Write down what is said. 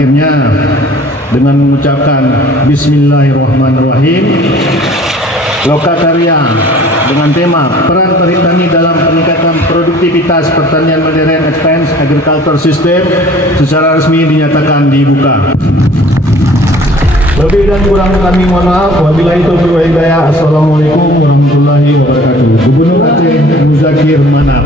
akhirnya dengan mengucapkan Bismillahirrahmanirrahim, Lokakarya dengan tema peran petani dalam peningkatan produktivitas pertanian modern advanced agriculture system secara resmi dinyatakan dibuka. Lebih dan kurang kami mohon maaf. Wabillahi taufiq wal hidayah. Assalamualaikum warahmatullahi wabarakatuh. Gubernur Aceh Muzakir Manaf.